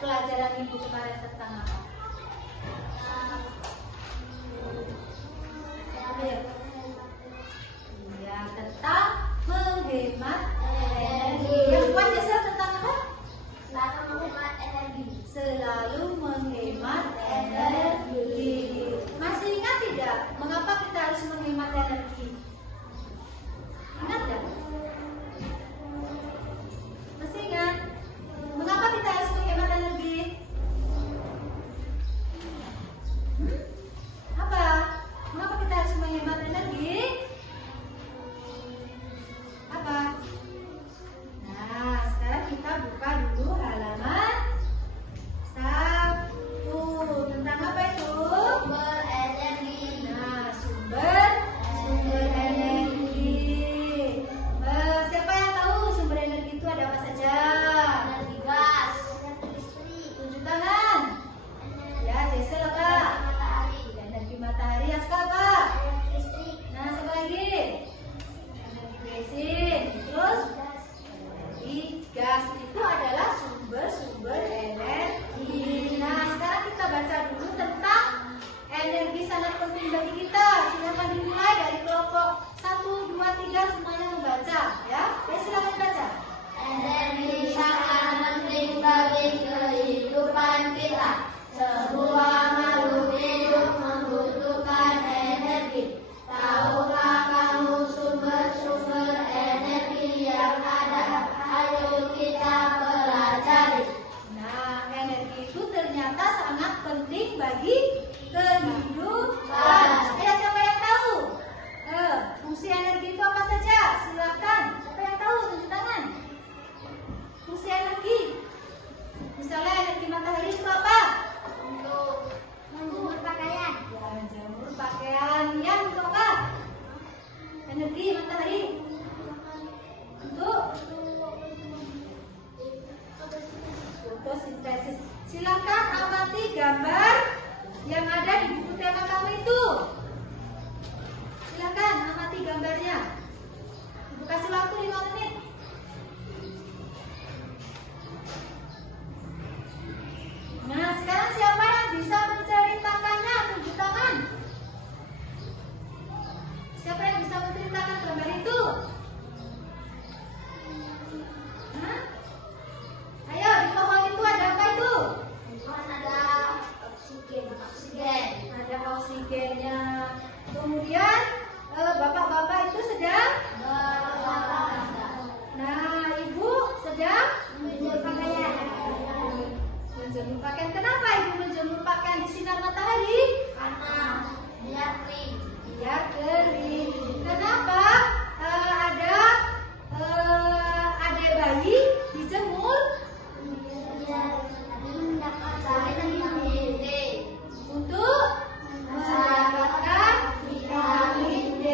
pelajaran minggu kemarin tentang apa? Ya, tentang menghemat energi. Yang buat jasa tentang apa? Selalu menghemat energi. Selalu menghemat energi. Masih ingat tidak? Mengapa kita harus menghemat energi? Ingat tidak? Masih ingat? Mengapa kita harus menghemat energi? Apa? Mengapa kita harus menghemat energi? Apa? Nah, sekarang kita buka dulu halaman 1. Tentang apa itu? Sumber energi. Nah, sumber energi. Siapa yang tahu sumber energi itu ada apa saja? Energi gas, energi listrik, Tunjuk tangan. Ya, Jessel Kak. matahari, Energi matahari, Aska Kak. energi listrik, Nah, satu lagi. Energi bensin. Terus gas. energi gas itu adalah sumber-sumber energi. Nah, sekarang kita baca dulu tentang energi sangat penting bagi kita. Silakan dimulai dari kelompok 1, 2, 3 semuanya membaca, ya. Silakan baca. Energi sangat penting bagi kehidupan kita. Semua makhluk hidup membutuhkan energi. Tahukah kamu sumber-sumber energi yang ada? Ayo kita pelajari. Nah, energi itu ternyata sangat penting bagi kehidupan. Ya, siapa yang tahu? Fungsi energi itu apa saja? Silakan. Siapa yang tahu? Tunjuk tangan. Fungsi energi. Misalnya energi matahari itu apa? Untuk menjemur pakaian. Ya, menjemur pakaian. Ya, untuk apa? Energi matahari. Untuk fotosintesis. Silakan amati gambar yang ada di buku tema kamu itu. Silakan amati gambarnya. Ibu kasih waktu 5 menit. Nah, sekarang siapa yang bisa menceritakannya? Tunjuk tangan. Siapa yang bisa menceritakan gambar itu? Hah? Ayo, di bawah itu ada apa itu? Ada oksigen. Ada oksigennya. Kemudian bapak-bapak itu sedang. Nah, ibu sedang Menjemur pakaian. menjemur pakaian. Kenapa ibu menjemur pakaian di sinar matahari? Karena biar kering. Biar kering. Kenapa ada adik bayi dijemur? Biar mendapatkan vitamin D. Untuk mendapatkan vitamin D.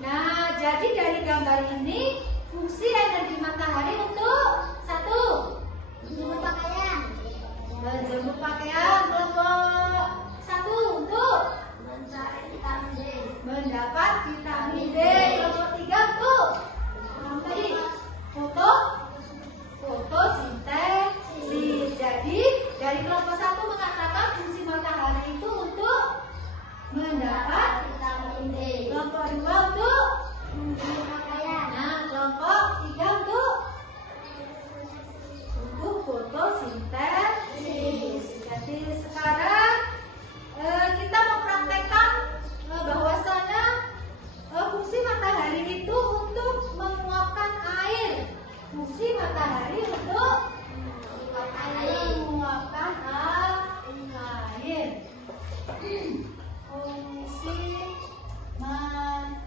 Nah, jadi dari gambar ini fungsi energi matahari untuk 1. Menjemur pakaian. Menjemur pakaian. Kelompok 1 untuk Mencari vitamin D. mendapat vitamin D. Kelompok 3 untuk tadi fotosintesis. Jadi dari kelompok 1 mengatakan fungsi matahari itu untuk mendapat. Vitamin D. Kelompok 2 untuk. Menjemur pakaian. Nah, kelompok 3 untuk fotosintesis. Jadi sekarang kita mempraktekkan bahwasanya fungsi matahari itu untuk menguapkan air. Fungsi matahari untuk menguapkan air. Fungsi matahari.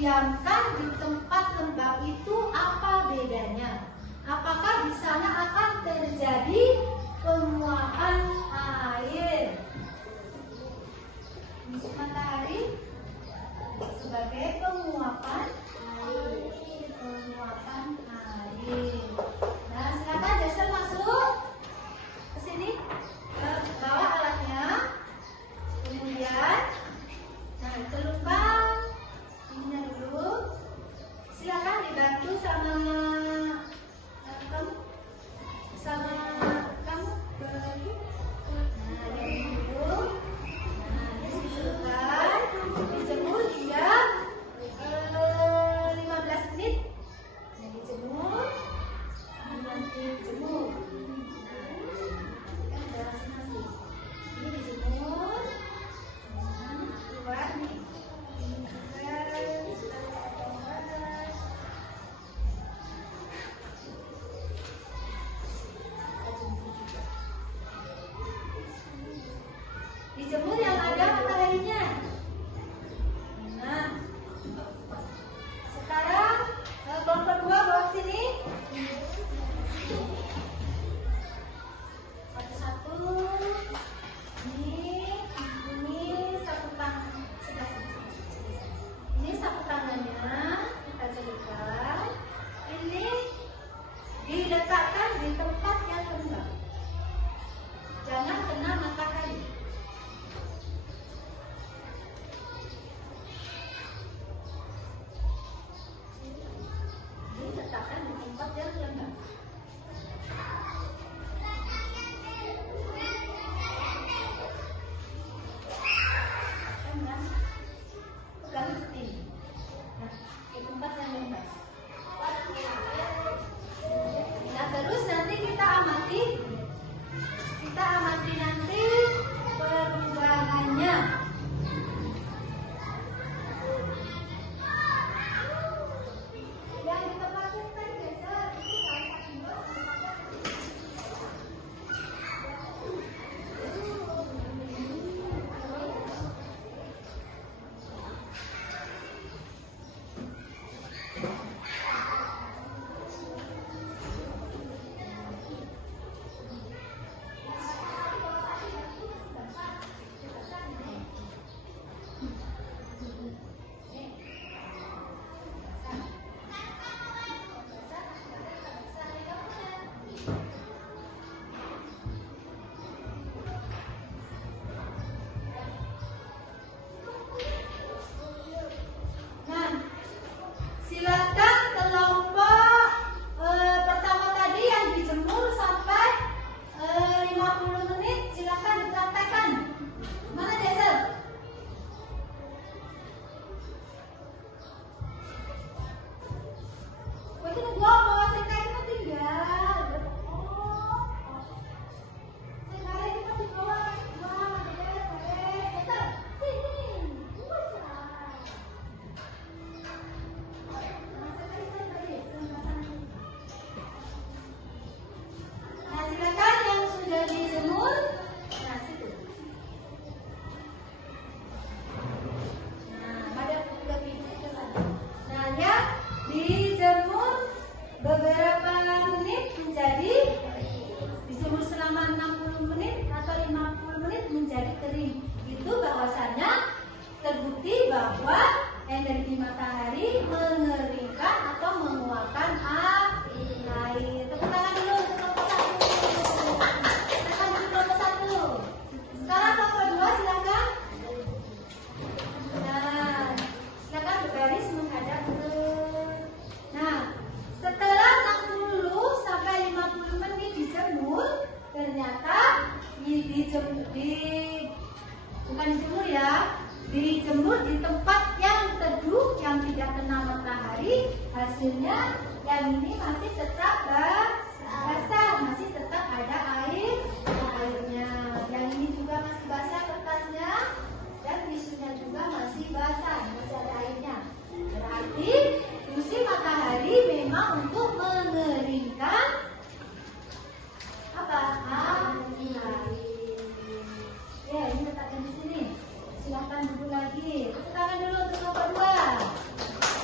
didiamkan di tempat lembab itu apa bedanya? Apakah di sana akan terjadi penguapan air? Matahari sebagai penguapan air. Nah, silakan Jason masuk ke sini, bawa alatnya. Kemudian, nah celupkan ininya dulu. Silakan dibantu sama kamu, bagi. Nah, ini dulu. Nah, ini dicelupkan, dijemur dia 15 menit. Nah, dijemur, nanti jemur. Kan ada masing-masing. Ini dijemur. Keluar nih. Dijemur yang ada mataharinya. Nah, sekarang kelompok 2 bawa sini. Satu-satu. Ini sapu tangan. Ini sapu tangannya kita celupkan. Ini diletakkan di tempat yang lembab. Jangan kena matahari. Diletakkan di tempat yang lembab. Nah, terus nanti kita amati nanti perubahannya. Yang ditempatin tadi geser, nah, silakan kelompok pertama tadi yang dijemur sampai 50 menit, silakan dipraktekkan. Mana Jason? Itu gua bawa sekai itu tinggal. Sekai itu di bawah. Wah, Jason, sini. Nah, silakan yang sudah dijemur. Nah, situ. Nah, pada lebih ke sana. Nah, yang dijemur beberapa menit menjadi dijemur selama 60 menit atau 50 menit menjadi kering. Itu bahwasanya terbukti bahwa energi matahari mengeringkan atau menguapkan air. Tepuk tangan dulu untuk kelompok 1. Tekan dulu kelompok 1. Sekarang kelompok 2 silakan. Nah, silakan berbaris menghadap ke. Nah, setelah 60 sampai 50 menit dijemur, ternyata bukan dijemur ya, dijemur di tempat yang teduh yang tidak kena matahari. Hasilnya yang ini masih tetap basah, masih tetap ada airnya. Yang ini juga masih basah kertasnya, dan tisunya juga masih basah, masih ada airnya. Berarti fungsi matahari memang untuk mengeringkan apa? Air. Ya, ini letakkan di sini. Silakan dulu lagi. Tepuk tangan dulu untuk kelompok 2.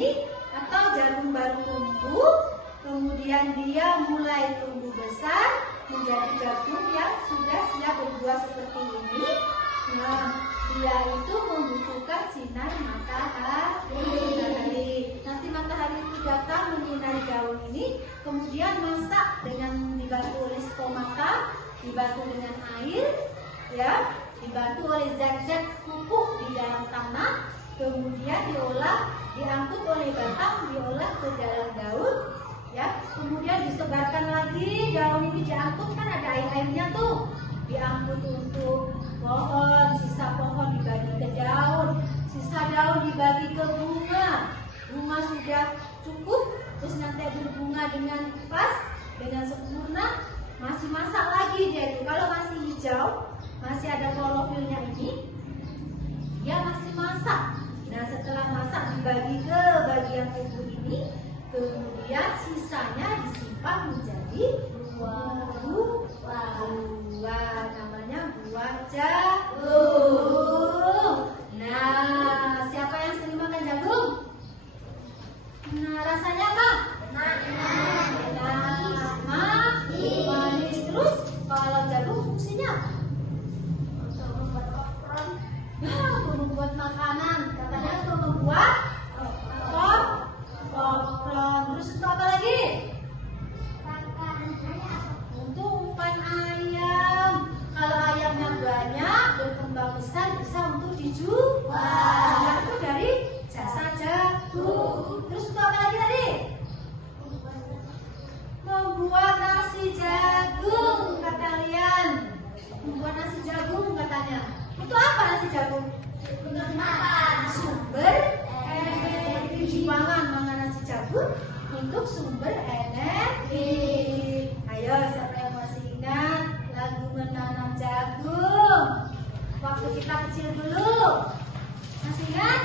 ini atau jagung baru tumbuh, kemudian dia mulai tumbuh besar menjadi jagung yang sudah siap berbuah seperti ini. Nah, dia itu membutuhkan sinar matahari. Nanti matahari itu datang menyinari daun ini, kemudian masak dengan dibantu oleh stomata, dibantu dengan air, ya, dibantu oleh zat-zat pupuk di dalam tanah, kemudian diolah, diangkut oleh batang, diolah ke dalam daun, ya, kemudian disebarkan lagi daun ini, diangkut kan ada air-airnya tuh, diangkut untuk pohon, sisa pohon dibagi ke daun, sisa daun dibagi ke bunga, bunga sudah cukup, terus nanti berbunga dengan pas, dengan sempurna, masih masak lagi dia itu. Kalau masih hijau, masih ada klorofilnya ini, dia masih masak. Nah, setelah masak dibagi ke bagian tubuh ini, kemudian sisanya disimpan menjadi buah, namanya buah jagung. Nah, siapa yang sering makan jagung? Nah, rasanya apa? Enak, manis. Terus kalau jagung fungsinya apa? Membuat makanan. Katanya untuk membuat popcorn. Terus untuk apa lagi? Untuk umpan ayam. Kalau ayamnya banyak, berkembang besar, bisa untuk dijual. Itu dari jasa jagung. Terus untuk apa lagi tadi? Membuat nasi jagung, kata kalian. Membuat nasi jagung katanya. Untuk apa nasi jagung? Sumber energi. Dimakan nasi jagung untuk sumber energi. Ayo, siapa yang masih ingat lagu menanam jagung? Waktu kita kecil dulu. Masih ingat?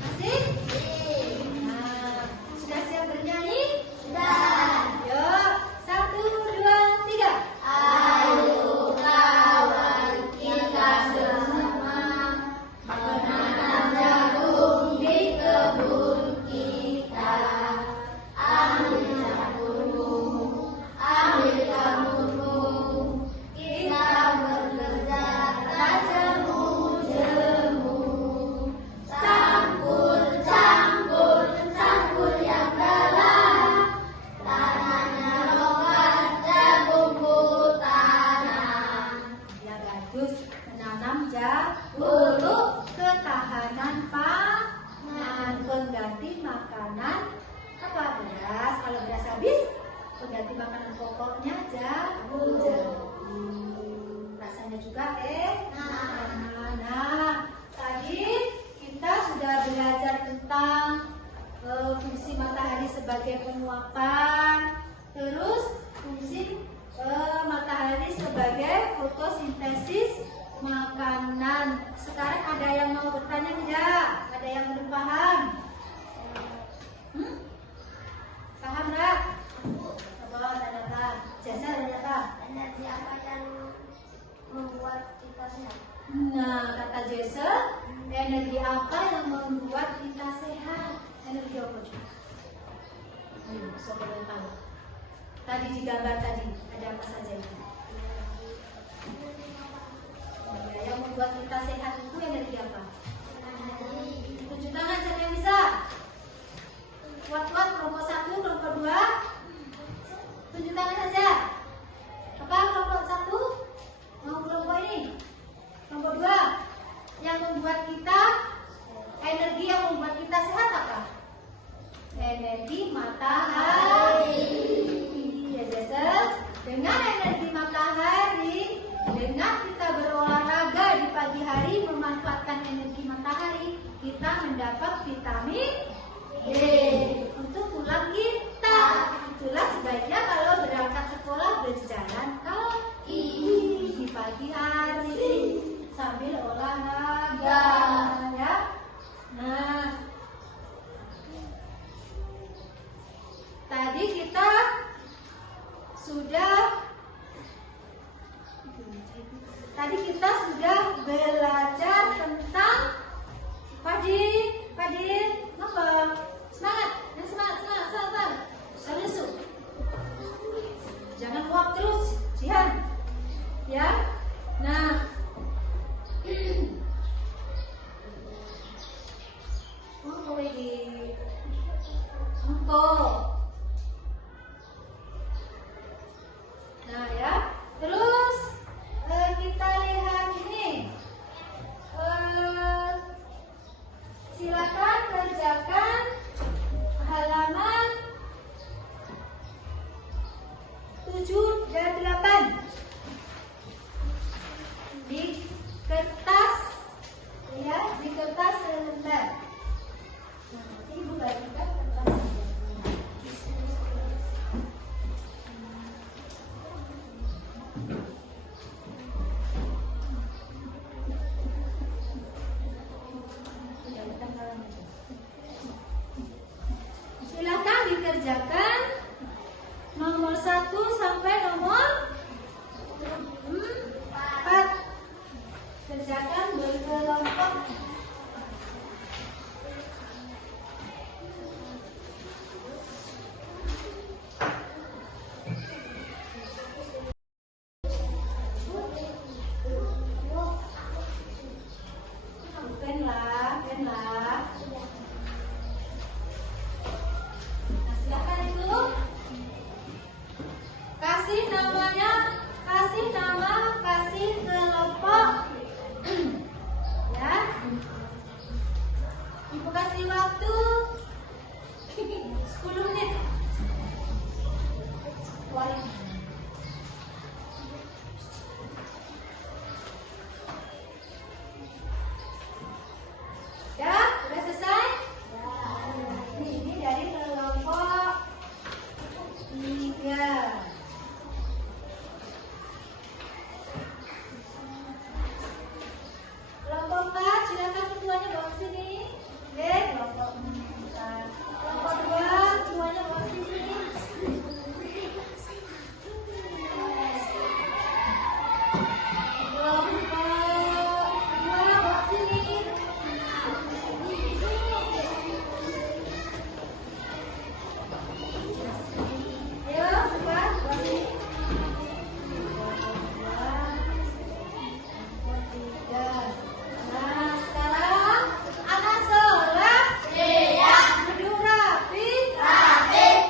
Masih? Nah, sudah siap bernyanyi? Sudah. Yuk, 1, 2, 3. Ayo kawan kita bersama menanam jagung di kebun kita. Ambil jagung, ambil kamumu, kita bekerja tak jemu-jemu. Campur, campur, campur yang dalam. Tanahnya longgar, jagungku tanam. Ya, bagus. Menanam jagung, ketahanan pangan, pengganti makanan apa? Beras. Kalau beras habis, pengganti makanan pokoknya jagung. Rasanya juga nah, tadi kita sudah belajar tentang fungsi matahari sebagai penguapan, terus fungsi matahari sebagai fotosintesis makanan. Sekarang ada yang mau bertanya enggak? Ada yang belum paham? Paham enggak? Coba tanyakan. Jasa tanyakan. Energi apa yang membuat kita sehat? Nah, kata Jasa, energi apa yang membuat kita sehat? Energi apa? Ayo, siapa yang tahu? Tadi di gambar tadi, ada apa saja itu? Ya, yang membuat kita sehat itu energi apa? Tunjuk tangan, siapa yang bisa? Kuat-kuat, kelompok 1, kelompok 2. Tunjuk tangan saja. Apa kelompok 1? Mau kelompok ini? Kelompok 2. Yang membuat kita, energi yang membuat kita sehat apa? Energi matahari. Ya, Jasa. Dengan energi matahari, dengan kita berolahraga di pagi hari memanfaatkan energi matahari, kita mendapat vitamin D untuk tulang kita. Itulah sebaiknya kalau berangkat sekolah berjalan kaki di pagi hari sambil olahraga, ya. Nah, tadi kita sudah belajar tentang Fadil, berkelompok. Penlah. Nah, silakan itu. Kasih namanya, kasih nama, kasih kelompok. Ya. Ibu kasih waktu 10 menit. Keluarin. Ya, sudah selesai? Ini dari kelompok 3. Kelompok 4, silakan ketuanya bawa sini. Oke, kelompok 4. Kelompok 2, ketuanya bawa sini. Kelompok 2 bawa sini. Ayo, cepat bawa sini. Nah, sekarang anak sholat. Iya. Duduk rapi.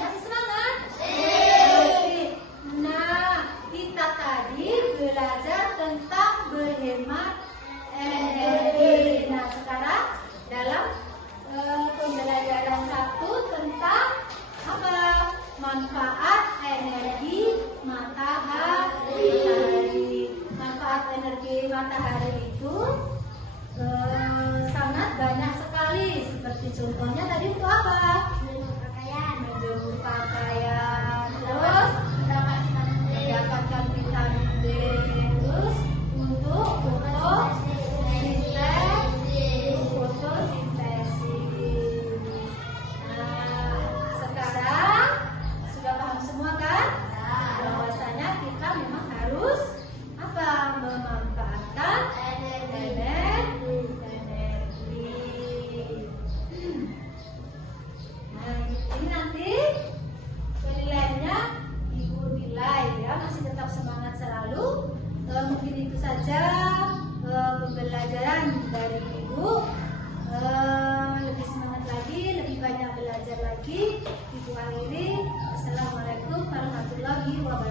Masih semangat? Iya. Nah, kita tadi belajar tentang berhemat energi. Nah, sekarang dalam pembelajaran 1 tentang apa? Manfaat energi matahari. Manfaat energi matahari itu sangat banyak sekali. Seperti contohnya tadi untuk apa? Menjemur pakaian. Terus mendapatkan vitamin D. Terus untuk fotosintesis. Nah, sekarang sudah paham semua kan? Bahwasanya kita memang harus apa? Memanfaatkan energi. Nah, ini nanti penilaiannya Ibu nilai ya, masih tetap semangat selalu. Mungkin itu saja pembelajaran dari Ibu. Lebih semangat lagi, lebih banyak belajar lagi. Ibu akhiri. Assalamualaikum warahmatullahi wabarakatuh.